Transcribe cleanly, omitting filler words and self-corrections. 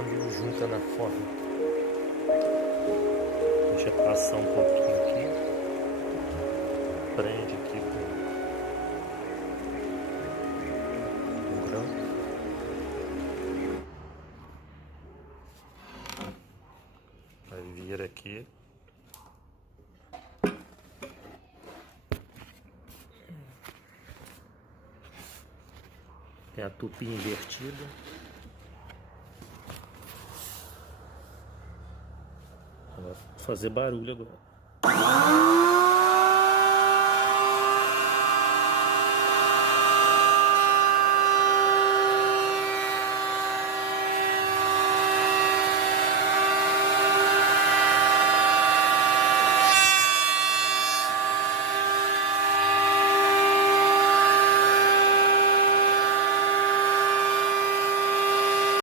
batendo junta na forma. Deixa eu passar um pouquinho aqui. Prende aqui com o grão. Aí vira aqui. Tem a tupinha invertida. Vai fazer barulho agora.